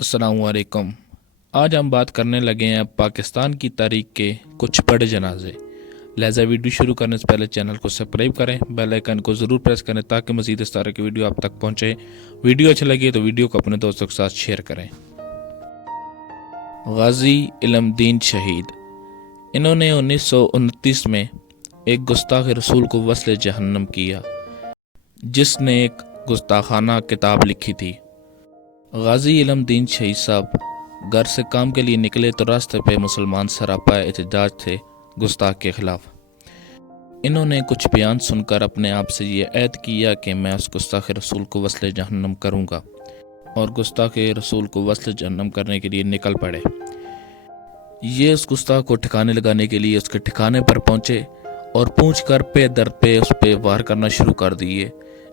अस्सलाम वालेकुम। आज हम बात करने लगे हैं पाकिस्तान की तारीख के कुछ बड़े जनाजे। लिहाजा वीडियो शुरू करने से पहले चैनल को सब्सक्राइब करें, बेल आइकन को ज़रूर प्रेस करें ताकि मज़ीद इस तरह की वीडियो आप तक पहुंचे। वीडियो अच्छी लगी तो वीडियो को अपने दोस्तों के साथ शेयर करें। गाजी इल्मुद्दीन शहीद, इन्होंने 1929 में एक गुस्ताख रसूल को वस्ल जहन्नम किया, जिसने एक गुस्ताखाना किताब लिखी थी। गाजी इल्मुद्दीन शहीद साहब घर से काम के लिए निकले तो रास्ते पे मुसलमान सरापा एहतजाज थे गुस्ताख के खिलाफ। इन्होंने कुछ बयान सुनकर अपने आप से ये ऐद किया कि मैं उस गुस्ताख रसूल को वस्ल जहन्नम करूँगा, और गुस्ताख रसूल को वस्ल जहन्नम करने के लिए निकल पड़े। ये उस गुस्ताख को ठिकाने लगाने के लिए उसके ठिकाने पर पहुँचे और पूंछ कर पे दर पे उस पे वार करना शुरू कर दिए,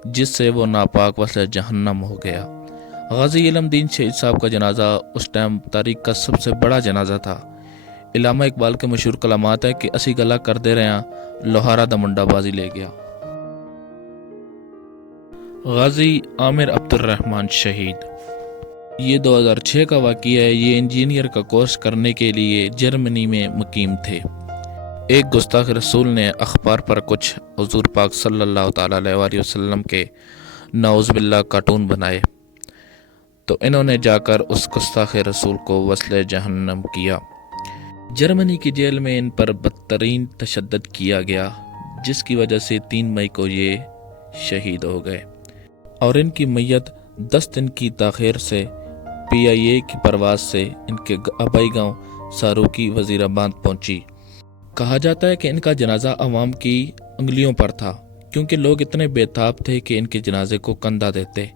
जिससे वो नापाक वस्ल जहन्नम हो गया। गाजी इल्मुद्दीन शहीद साहब का जनाजा उस टाइम तारीख का सबसे बड़ा जनाजा था। इलामा इकबाल के मशहूर कलामात है कि असी गला कर दे रहे लोहारा दा मुंडा बाजी ले गया। गाजी आमिर अब्दुर्रहमान शहीद, ये 2006 का वाक़िया है। ये इंजीनियर का कोर्स करने के लिए जर्मनी में मुकीम थे। एक गुस्ताख रसूल ने अखबार पर कुछ हुजूर पाक सल्लल्लाहु ताला अलैहि वसल्लम के नाउज़ बिल्लाह कार्टून बनाए, तो इन्होंने जाकर उस गुस्ताख रसूल को वस्ले जहन्नम किया। जर्मनी की जेल में इन पर बदतरीन तशद्दुद किया गया, जिसकी वजह से 3 मई को ये शहीद हो गए, और इनकी मैयत 10 दिन की ताख़ीर से PIA की परवाज से इनके आबाई गांव सारूकी वजीराबाद पहुंची। कहा जाता है कि इनका जनाजा अवाम की उंगलियों पर था, क्योंकि लोग इतने बेताब थे कि इनके जनाजे को कंधा देते।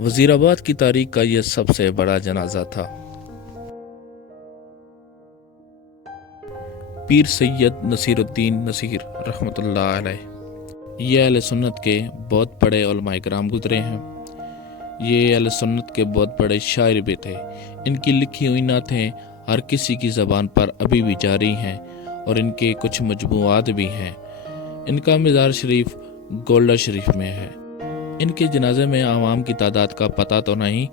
वजीराबाद की तारीख का यह सबसे बड़ा जनाजा था। पीर सैयद नसीरुद्दीन नसीर रहमतुल्लाह अलैह, ये अहले सुन्नत के बहुत बड़े उलमाए किराम गुजरे हैं। ये अहले सुन्नत के बहुत बड़े शायर भी थे। इनकी लिखी हुई नातें हर किसी की ज़बान पर अभी भी जारी हैं, और इनके कुछ मजमूआत भी हैं। इनका मज़ार शरीफ गोल्डा शरीफ में है। इनके जनाजे में आवाम की तादाद का पता तो नहीं,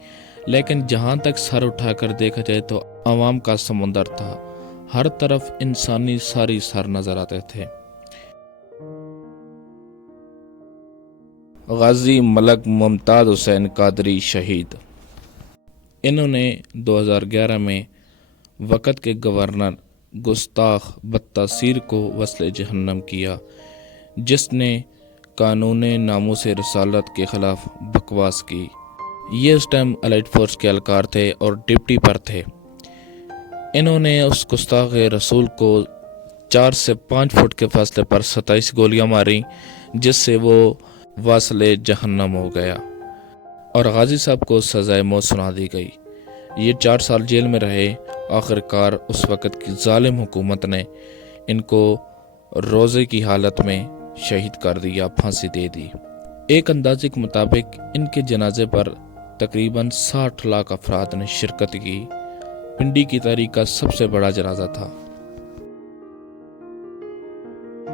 लेकिन जहाँ तक सर उठाकर देखा जाए तो आवाम का समुंदर था। हर तरफ इंसानी सारी सर नजर आते थे। गाजी मलक मुमताज़ हुसैन कादरी शहीद, इन्होंने 2011 में वक़्त के गवर्नर गुस्ताख बत्तासीर को वस्ले जहन्नम किया, जिसने कानून नामूस रसालत के ख़िलाफ़ बकवास की। ये उस टाइम एलाइट फोर्स के एहलकार थे और डिप्टी पर थे। इन्होंने उस गुस्ताख रसूल को 4 से 5 फुट के फासले पर 27 गोलियां मारी, जिससे वो वस्ले जहन्नम हो गया, और गाजी साहब को सज़ाए मौत सुना दी गई। ये 4 साल जेल में रहे। आखिरकार उस वक़्त की जालिम हुकूमत ने इनको रोज़े की हालत में शहीद कर दिया, फांसी दे दी। एक अंदाजे के मुताबिक इनके जनाजे पर तकरीबन 60 लाख अफराद ने शिरकत की। पिंडी की तारीख का सबसे बड़ा जनाजा था।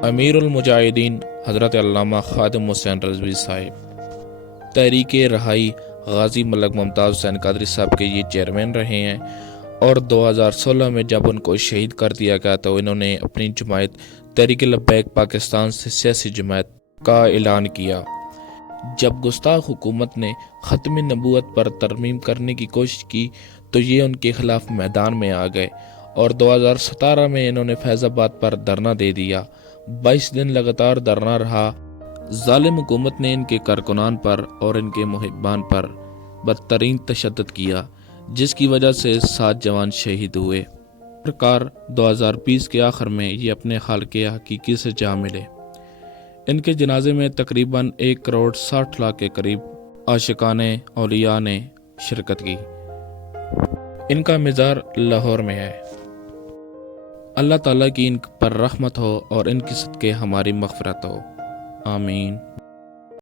अमीरुल मुजाहिदीन हज़रत अल्लामा खादिम हुसैन रज़वी साहिब, तहरीक रहाई गाजी मलक मुमताज़ हुसैन कादरी साहब के ये चेयरमैन रहे हैं, और 2016 में जब उनको शहीद कर दिया गया तो इन्होंने अपनी जमायत तहरीक लब्बैक पाकिस्तान से सियासी जमायत का ऐलान किया। जब गुस्ताख हुकूमत ने ख़त्म नबूवत पर तरमीम करने की कोशिश की तो ये उनके खिलाफ मैदान में आ गए, और 2017 में इन्होंने फैज़ाबाद पर धरना दे दिया। 22 दिन लगातार धरना रहा। जालिम हुकूमत ने इनके कारकुनान पर और इनके मुहिब्बान पर बदतरीन तशद्दुद किया, जिसकी वजह से 7 जवान शहीद हुए। सरकार 2020 के आखिर में ये अपने खालके हकीकी से जा मिले। इनके जनाजे में तकरीबन 1 करोड़ 60 लाख के करीब आशिकाने औलिया ने शिरकत की। इनका मज़ार लाहौर में है। अल्लाह ताला की इन पर रहमत हो और इनकी सदके हमारी मग़फ़िरत हो। आमीन।